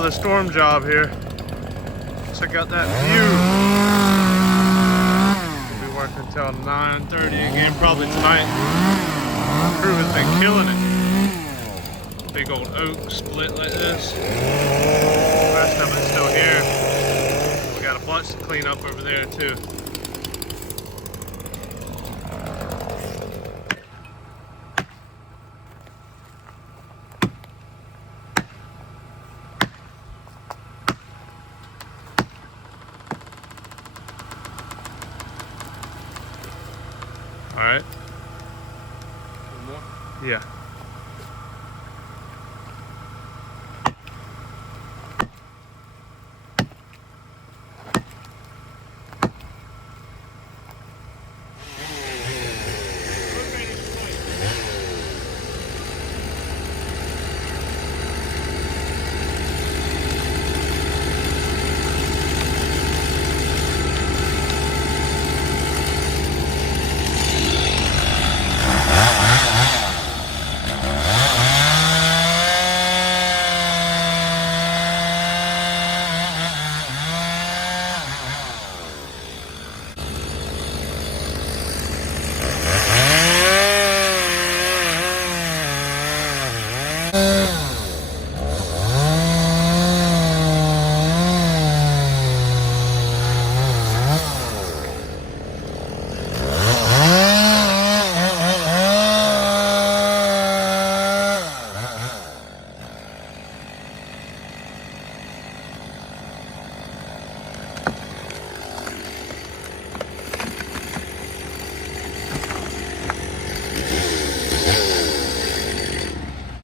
another storm job here. Check out that view. We'll be working until 9:30 again, probably tonight. The crew has been killing it. Big old oak split like this. The rest of it's still here. We got a bunch to clean up over there too. All right. One more? Yeah.